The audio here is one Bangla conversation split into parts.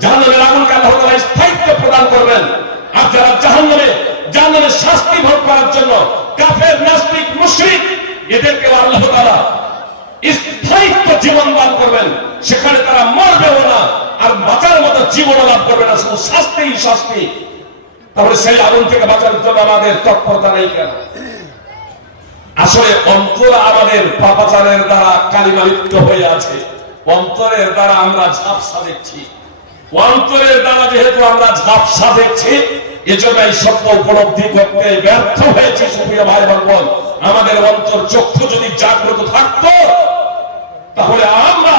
জাহান্নামের আগুনকে আল্লাহ তাআলা স্থায়িত্ব প্রদান করবেন। আর যারা জাহান্নামের শাস্তি ভোগ করার জন্য কাফের, নাস্তিক, মুশরিক, এদেরকে আল্লাহ তাআলা স্থায়িত্ব জীবন দান করবেন। সেখানে তারা মরবেও না, আর বাঁচার মতো জীবন লাভ করবে না, শুধু শাস্তিই শাস্তি। তাহলে সেই আগুন থেকে বাঁচার জন্য আমাদের তৎপরতা নেই কেন? আসলে অন্তর আমাদের পাপাচারের দ্বারা কালিমালিপ্ত হয়ে আছে। অন্তরের দ্বারা আমরা ঝাপসা দেখছি। অন্তরের দ্বারা যেহেতু আমরা ঝাপসা দেখছি, এজন্য এই সত্য উপলব্ধি করতে ব্যর্থ হয়েছে। সুপ্রিয় ভাই বোন, আমাদের অন্তর চক্ষু যদি জাগ্রত থাকতো, তাহলে আমরা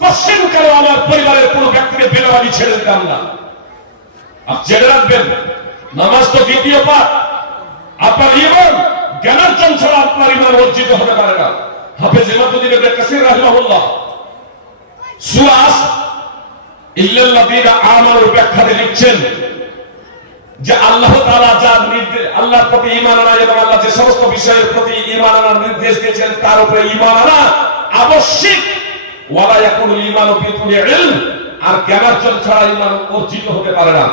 কোশ্চেনকালে আমার পরিবারের কোনো ব্যক্তিকে বেনামাজি ছেড়ে দিতাম না। আর জেনে রাখবেন, নামাজ তো দ্বিতীয় পাঠ। আপনার ঈমান জ্ঞানার্জন ছাড়া আপনার ঈমান অর্জিত হতে পারে না। হাফেজ ইমাদুদ্দিন ইবনে কাসির রাহিমাহুল্লাহ সূরা ইল্লাল্লাযীনা আমানু ব্যাখ্যাতে লিখছেন যে আল্লাহ তাআলা যার নির্দেশ, আল্লাহর প্রতি ঈমান আনা এবং আল্লাহ যে সমস্ত বিষয়ের প্রতি ঈমান আনার নির্দেশ দিয়েছেন তার উপরে ঈমান আনা আবশ্যক। ওয়ালা ইয়াকুলুল ঈমানু বিতুলি ইলম, আর জ্ঞানার্জন ছাড়া ঈমান অর্জিত হতে পারে না।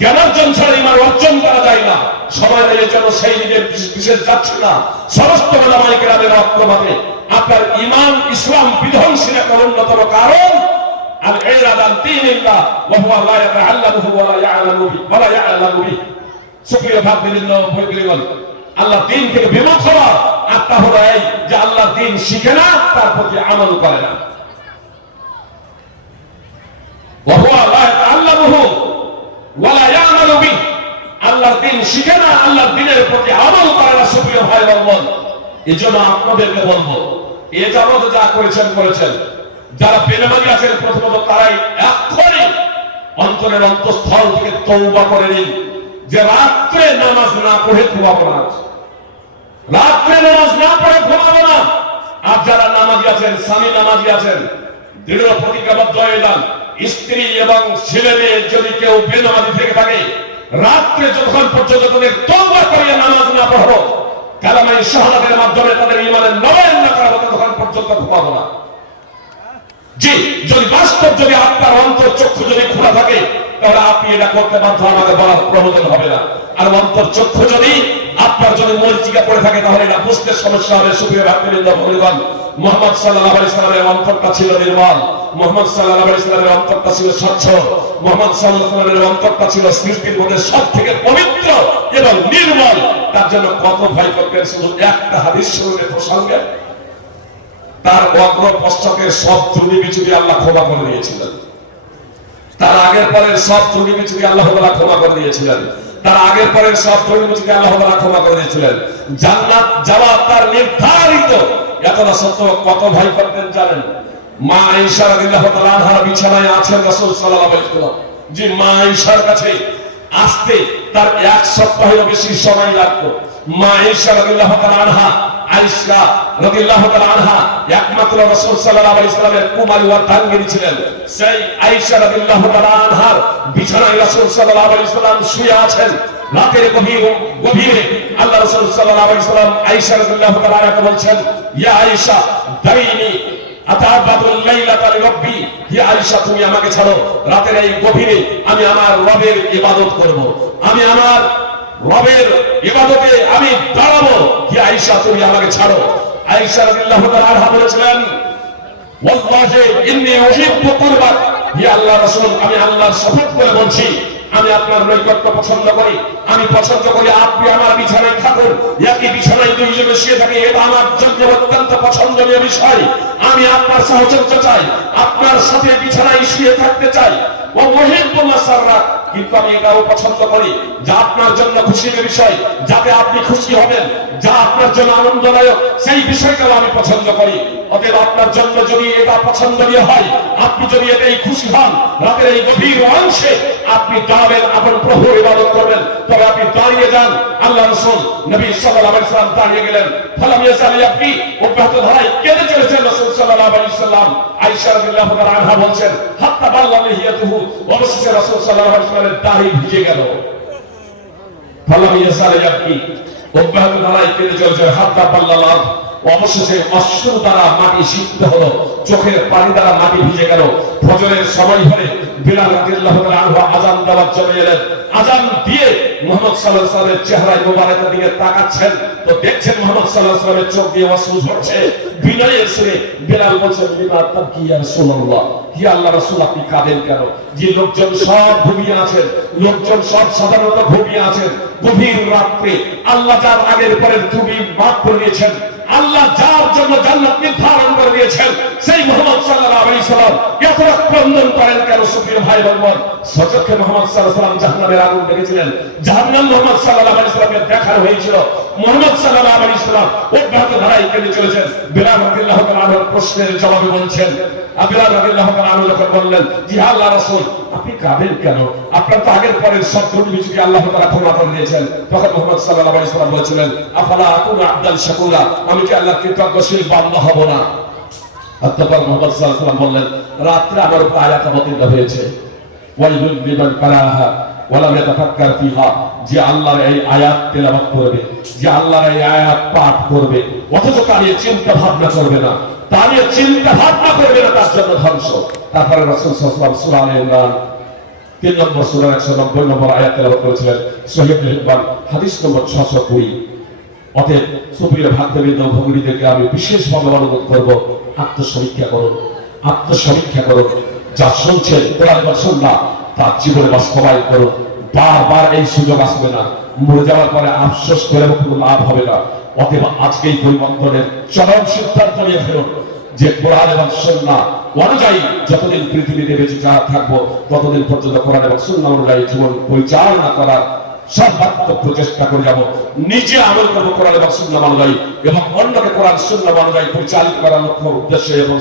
জ্ঞানার্জন ছাড়া ঈমান অর্জন করা যায় না। সবাই এর জন্য সেই নিজের বিশেষ যাচ্ছে না। সমস্ত উলামায়ে কেরামের মতবাদে আপনার ঈমান, ইসলাম বিধ্বংসী একটা অন্যতম কারণ আল-ইরাদ আন দীনিল্লাহ ওয়া হুয়া লা ইয়াতাআল্লামুহু ওয়া লা ইয়া'লামু বিহি। সুপ্রিয় ভাতৃবৃন্দ, আল্লাহ দ্বীন থেকে বিমুখ হওয়া, আর তা হলো এই যে আল্লাহ দ্বীন শিখে না, তার প্রতি আমল করে না। ওয়া হুয়া লা ইয়াতাআল্লামুহু ওয়া লা ইয়া'লামু বিহি, আল্লাহ দ্বীন শিখে না, আল্লাহ দ্বীনের প্রতি আমল করে না। সুপ্রিয় ভাই বোন, এজন্য আপনাদেরকে বলবো, এ যাবত যা করেছেন, যারা বেনামাজি আছেন, প্রথমত তারাই এক্ষুনি অন্তরের অন্তঃস্থল থেকে তওবা করে নিন যে রাত্রে নামাজ না পড়ে ঘুমাবো না, রাত্রে নামাজ না পড়ে ঘুমাবো না। আর যারা নামাজি আছেন, স্বামী নামাজি আছেন, দৃঢ় প্রতিজ্ঞাবদ্ধ হয়ে যান, স্ত্রী এবং ছেলে মেয়ে যদি কেউ বেনামাজি থেকে থাকে, রাত্রে যতক্ষণ পর্যন্ত তাদের তওবা করিয়ে নামাজ না পড়ো, কালামে শাহাদাতের মাধ্যমে তাদের ঈমানের নবায়ন না করা হতো, ততক্ষণ পর্যন্ত ঘুমাবো না। জি, যদি বাস্তব, যদি আপনার অন্তর চক্ষু যদি খোলা থাকে, তাহলে আপনি এটা করতে বাধ্য, আমাদের বলার প্রয়োজন হবে না। আর অন্তর চক্ষু যদি আপনার যদি মরিচিকা পড়ে থাকে, তাহলে এটা বুঝতে সমস্যা হবে। সুপ্রিয় ভাতৃবৃন্দ, বন্ধুগণ, মুহাম্মদ সাল্লাল্লাহু আলাইহি সাল্লামের অন্তরটা ছিল নির্মল, মুহাম্মদ সাল্লাল্লাহু আলাইহি সাল্লামের অন্তরটা ছিল স্বচ্ছ, মুহাম্মদ সাল্লাল্লাহু আলাইহি সাল্লামের অন্তরটা ছিল সৃষ্টির মধ্যে সবথেকে পবিত্র এবং নির্মল। তার জন্য কত ভয় করতেন, শুধু একটা হাদিস শুনে প্রসঙ্গে তার অগ্র পশ্চাতের সব ত্রুটি বিচ্যুতি আল্লাহ ক্ষমা করে দিয়েছিলেন। তার আগের পরের সব ত্রুটি বিচ্যুতি আল্লাহ তাআলা ক্ষমা করে দিয়েছিলেন। তার আগের পরের সব ত্রুটি বিচ্যুতি আল্লাহ তাআলা ক্ষমা করে দিয়েছিলেন। জান্নাত যাওয়া তার নির্ধারিত। এতটা সত্য কত ভয় করতেন জানেন? মা আয়েশা রাদিয়াল্লাহু তাআলা আনহার বিছানায় আছেন রাসূল সাল্লাল্লাহু আলাইহি ওয়াসাল্লাম। যে মা আয়েশার কাছে আসতে তার এক সপ্তাহেরও বেশি সময় লাগতো। মা আয়েশা রাদিয়াল্লাহু তাআলা আনহা, আয়েশা রাদিয়াল্লাহু তাআলা আনহা একমাত্র রাসূল সাল্লাল্লাহু আলাইহি ওয়াসাল্লামের কুমারী অর্ধাঙ্গিনী ছিলেন। সেই আয়েশা রাদিয়াল্লাহু তাআলা আনহার বিছানায় রাসূল সাল্লাল্লাহু আলাইহি ওয়াসাল্লাম শুয়ে আছেন। রাতের গভীরে আল্লাহ রাসূল সাল্লাল্লাহু আলাইহি ওয়াসাল্লাম আয়েশা রাদিয়াল্লাহু তাআলা আনহাকে বলছেন, ইয়া আয়েশা দাইনি আতাবাদুল লাইলাতা লিরাব্বি, ইয়া আয়েশা তুমি আমাকে ছাড়ো, রাতের এই গভীরে আমি আমার রবের ইবাদত করব, আমি আমার রবের ইবাদতে আমি দাঁড়াবো। ইয়া আয়েশা তুমি আমাকে ছাড়ো। আয়েশা রাদিয়াল্লাহু তাআলা আনহা বলেছিলেন, ওয়াল্লাহি ইন্নী উহিব্বু কুরবাক, ইয়া আল্লাহর রাসূল আমি আল্লাহর শপথ করে বলছি, আমি আপনার নৈকট্য পছন্দ করি, আমি পছন্দ করি আপনি আমার বিছানায় থাকুন, একই বিছানায় দুইজনে শুয়ে থাকি, এটা আমার জন্য অত্যন্ত পছন্দনীয় বিষয়। আমি আপনার সাহচর্য চাই, আপনার সাথে বিছানায় শুয়ে থাকতে চাই। ও মুহিব্বু মাসাররাত, কিন্তু আমি এটাও পছন্দ করি যা আপনার জন্য খুশির বিষয়, যাতে আপনি খুশি হবেন, যা আপনার জন্য আনন্দদায়ক, সেই বিষয়টাও আমি পছন্দ করি। অতএব আপনার জন্য যদি এটা পছন্দনীয় হয়, আপনি যদি এটাই খুশি হন, রাতের এই গভীর অংশে আপনি দাঁড়াবেন, আপনার প্রভুর ইবাদত করবেন, তবে আপনি দাঁড়িয়ে যান। আল্লাহ রাসূল নবী সাল্লাল্লাহু আলাইহি ওয়াসাল্লাম দাঁড়িয়ে গেলেন। ফালাম ইয়াজাল ইয়াবকি, অব্যাহত ধারায় কেঁদে চলেছেন রাসূল সাল্লাল্লাহু আলাইহি ওয়াসাল্লাম। আয়েশা রাদিয়াল্লাহু তাআলা আনহা বলছেন, হাত্তা বাল্লা লিহিয়াতুহু, অবশেষে রাসূল সাল্লাল্লাহু আলাইহি ওয়াসাল্লামের দাড়ি ভিজে গেল। ফালাম ইয়াজাল ইয়াবকি, অব্যাহত ধারায় কেঁদে চলেছেন, হাত্তা বাল্লা অবশেষে অশ্রু দ্বারা মাটি সিক্ত হলো, চোখের পানি দ্বারা মাটি ভিজে গেল। ফজরের সময় হলে বিলাল রাদিয়াল্লাহু তাআলা আনহু আযান দেওয়ার জন্য এলেন। আযান দিয়ে মুহাম্মদ সাল্লাল্লাহু আলাইহি ওয়াসাল্লামের চেহারায় মোবারকের দিকে তাকাচ্ছেন, তো দেখছেন মুহাম্মদ সাল্লাল্লাহু আলাইহি ওয়াসাল্লামের চোখ দিয়ে অশ্রু ঝরছে। বিনয়ের সুরে বিলাল বলছেন, লিমা তাবকি ইয়া রাসূলুল্লাহ, হি আল্লাহর রাসূল আপনি কাঁদেন কেন? যে লোকজন সব ঘুমিয়ে আছেন, লোকজন সব সাধারণত ঘুমিয়ে আছেন, গভীর রাত্রে আল্লাহ যার আগের পরের তুমি মাফ করে দিয়েছেন, আল্লাহ যার জন্য জান্নাত নির্ধারণ করে দিয়েছেন, সেই মুহাম্মদ সাল্লাল্লাহু আলাইহি সাল্লাম এত ক্রন্দন করেন কেন? সুপ্রিয় ভাই বোন, সচক্ষে মুহাম্মদ সাল্লাল্লাহু আলাইহি সাল্লাম জাহান্নামের আগুন দেখেছিলেন, জাহান্নাম মুহাম্মদ সাল্লাল্লাহু আলাইহি সাল্লামের দেখার হয়েছিল। মুহাম্মদ সাল্লাল্লাহু আলাইহি সাল্লাম অব্যাহত ধারায় কেঁদে চলেছেন। বিলাল রাদিয়াল্লাহু তাআলা আনহুর প্রশ্নের জবাবে বলছেন, বিলাল রাদিয়াল্লাহু তাআলা আনহু যখন বললেন, জি আল্লাহর রাসূল আপনি কাঁদেন কেন? আপনার তো আগের পরের সব দুর্নীতিকে আল্লাহ তাআলা ক্ষমা করে দিয়েছেন। তখন মুহাম্মদ সাল্লাল্লাহু আলাইহি সাল্লাম বলেছিলেন, আফালা আকুনু আবদান শাকুরা, আমি কি আল্লাহর কৃতজ্ঞশীল বান্দা হব না? অতঃপর মুহাম্মদ সাল্লাল্লাহু আলাইহি সাল্লাম বললেন, রাত্রে আমার উপর আয়াত অবতীর্ণ হয়েছে, ওয়াইলুল লিমান কারাহা ওয়া লাম ইয়াতাফাক্কার ফিহা, যে আল্লাহর এই আয়াত তেলাওয়াত করবে, যে আল্লাহর এই আয়াত পাঠ করবে অথচ তা নিয়ে চিন্তা ভাবনা করবে না, তা নিয়ে চিন্তা ভাবনা করবে না, তার জন্য ধ্বংস। তারপরে রাসূল সাল্লাল্লাহু আলাইহি ওয়াসাল্লাম সূরা আলে ইমরান 3 নম্বর সূরা 190 নম্বর আয়াত তেলাওয়াত করেছিলেন। সহিহ ইবনে হাদিস নম্বর 620। অতএব সুপ্রিয় ভক্তবৃন্দ, ভগিনীদেরকে আমি বিশেষভাবে অনুরোধ করব, আত্মসমীক্ষা করুন, আত্মসমীক্ষা করুন। যা শুনছেন কোরআন বা সুন্নাহ তার জীবনে বাস্তবায়ন করুন। বারবার এই সুযোগ আসবে না, মরে যাওয়ার পরে আফসোস করে কোনো লাভ হবে না। অতএব আজকেই পরিবর্তনের চরম সিদ্ধান্ত নিয়ে ফেলুন যে কোরআন এবং সুন্নাহ অনুযায়ী যতদিন পৃথিবীতে বেঁচে থাকবো ততদিন পর্যন্ত কোরআন এবং সুন্নাহ অনুযায়ী জীবন পরিচালনা করার সর্বাত্মক প্রচেষ্টা করে যাব। নিজে আমল করবো কোরআন এবং সুন্নাহ অনুযায়ী এবং অন্যকে কোরআন সুন্নাহ অনুযায়ী পরিচালিত করার লক্ষ্য উদ্দেশ্যে এবং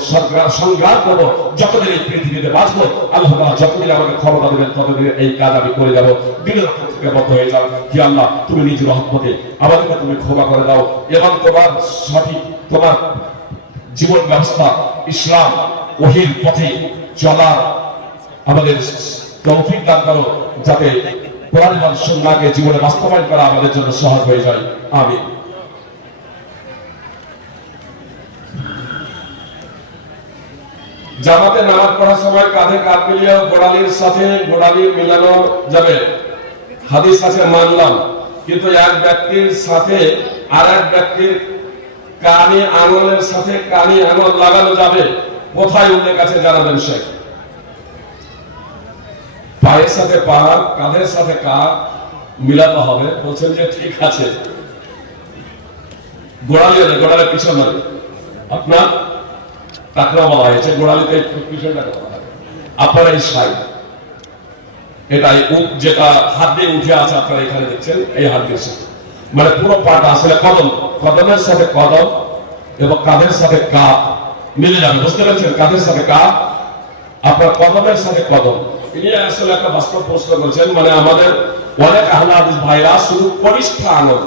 সংগ্রাম করবো। যতদিন এই পৃথিবীতে বাঁচবো আল্লাহ যতদিন আমাকে ক্ষমতা দেবেন ততদিন এই কাজ আমি করে যাবো। দিনের থেকে বদ্ধ হয়ে যাও। হি আল্লাহ, তুমি নিজের রহমতে আমাদেরকে তুমি ক্ষমা করে দাও এবং তোমার সঠিক তোমার জীবন ব্যবস্থা ইসলাম ওহীর পথে চলার আমাদের তৌফিক দান করো, যাতে কোরআন এবং সুন্নাহকে জীবনে বাস্তবায়ন করা আমাদের জন্য সহজ হয়ে যায়। আমিন। জামাতে নামাজ পড়ার সময় কাঁধে কাঁধ মিলিয়ে গোড়ালির সাথে গোড়ালি মিলানো যাবে, হাদিস আছে মানলাম, কিন্তু এক ব্যক্তির সাথে আর এক ব্যক্তির কানে আঙুলের সাথে কানে আঙুল লাগানো যাবে, কোথায় উল্লেখ আছে জানাবেন শেখ? পায়ের সাথে পা, কাঁধের সাথে কাঁধ মিলাতে হবে, বলছেন যে ঠিক আছে। গোড়ালি গোড়ালির পিছনে আপনার টাকরা বলা হয়েছে, গোড়ালিতে পিছনটাকে বলা হয়। আপনার এই সাইড এটাই যেটা হাত দিয়ে উঠে আছে, আপনারা এখানে দেখছেন এই হাত দিয়ে সাথে, মানে পুরো পাটা আসলে কদম, কদমের সাথে কদম এবং কাঁধের সাথে কাঁধ মিলে যাবে, বুঝতে পেরেছেন? কাঁধের সাথে কাঁধ, আপনার কদমের সাথে কদম। তিনি আসলে একটা বাস্তব প্রশ্ন করছেন, মানে আমাদের অনেক আহলে হাদিস ভাইরা শুধু কনিষ্ঠ আঙুল,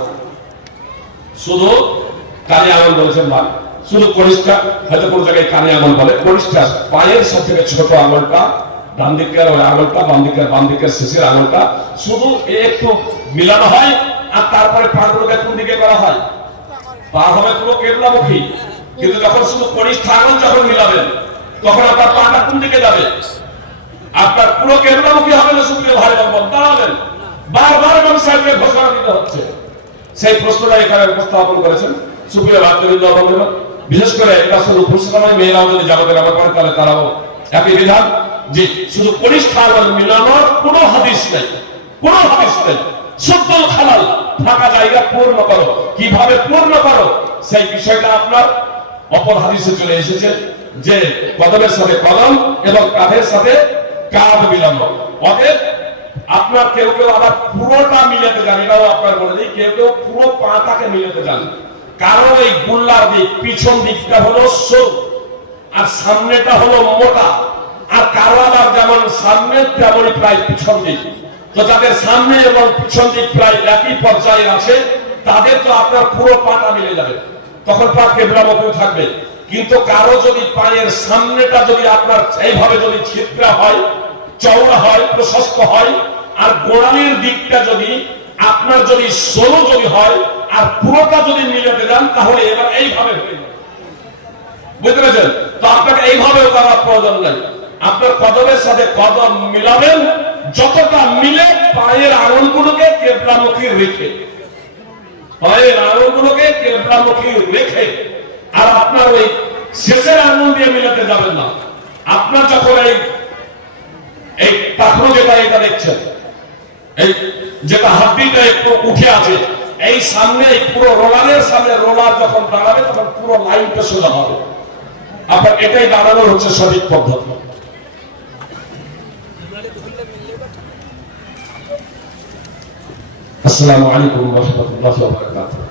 শুধু কানে আঙুল বলেছেন, ভাই শুধু কনিষ্ঠ, হয়তো কোন জায়গায় কানে আঙুল বলে, কনিষ্ঠ পায়ের সব থেকে ছোট আঙুলটা ডান দিকের ওই আঙুলটা, বাম দিকের শেষের আঙুলটা শুধু একটু মিলানো হয়, আর তারপরে পাগুলোকে কোন দিকে করা হয়? পা হবে পুরো কেবলামুখী, কিন্তু যখন শুধু কনিষ্ঠ আঙুল যখন মিলাবেন তখন আপনার পাটা কোন দিকে যাবে? আপনার পুরো কেবলামুখী হবে না। সুপ্রিয় ভাই বোন, দাঁড়াবেন, বারবার এবং সাহেবকে ঘোষণা দিতে হচ্ছে। সেই প্রশ্নটা এখানে উপস্থাপন করেছেন সুপ্রিয় ভাতৃবৃন্দ, বিশেষ করে এটা শুধু মুসলমান মেয়েরাও যদি জামাতে নামাজ পড়ে তাহলে তারাও একই বিধান যে শুধু কনিষ্ঠ আঙুল মিলানোর কোনো হাদিস নেই, কোনো হাদিস নেই। শুদ্ধ খালাল ফাঁকা জায়গা পূর্ণ করো, কিভাবে পূর্ণ করো সেই বিষয়টা আপনার অপর হাদিসে চলে এসেছে যে কদমের সাথে কদম এবং কাঁধের সাথে কাঁধ মিলানো। অতএব আপনার কেউ কেউ আবার পুরোটা মিলাতে যান, এটাও আপনার বলে দিই, কেউ কেউ পুরো পাটাকে মিলাতে যান, কারণ এই গুল্লার দিক পিছন দিকটা হলো সরু আর সামনেটা হলো মোটা, আর কারো আবার যেমন সামনে তেমনই প্রায় পিছন দিক। তো যাদের সামনে এবং পিছন দিক প্রায় একই পর্যায়ে আছে তাদের তো আপনার পুরো পাটা মিলে যাবে, তখন পা কেবলামুখী থাকবে। কিন্তু কারো যদি পায়ের সামনেটা যদি আপনার এইভাবে যদি ছিদ্রা হয়, চওড়া হয়, প্রশস্ত হয়, আর গোড়ালির দিকটা যদি আপনার যদি সরু যদি হয় আর পুরোটা যদি মিলাতে যান তাহলে এবার এইভাবে হয়ে যাবে। বুঝতে পেরেছেন? তো আপনাকে এইভাবেও করার প্রয়োজন নাই। আপনার কদমের সাথে কদম মিলাবেন, যতটা মিলে পায়ের আঙুলগুলোকে কেবলামুখী রেখে, পায়ের আঙুলগুলোকে কেবলামুখী রেখে, আর আপনার ওই শেষের আঙুল দিয়ে মিলাতে যাবেন না। আপনার যখন এই টাকনো যেটা এটা দেখছেন, এই যেটা হাড্ডিটা একটু উঠে আছে, এই সামনে পুরো রোলারের সামনে রোলার যখন দাঁড়াবে তখন পুরো লাইনটা সোজা হবে। আপনার এটাই দাঁড়ানোর হচ্ছে সঠিক পদ্ধতি। আসসালামু আলাইকুম ওয়া রাহমাতুল্লাহি ওয়া বারাকাতুহু।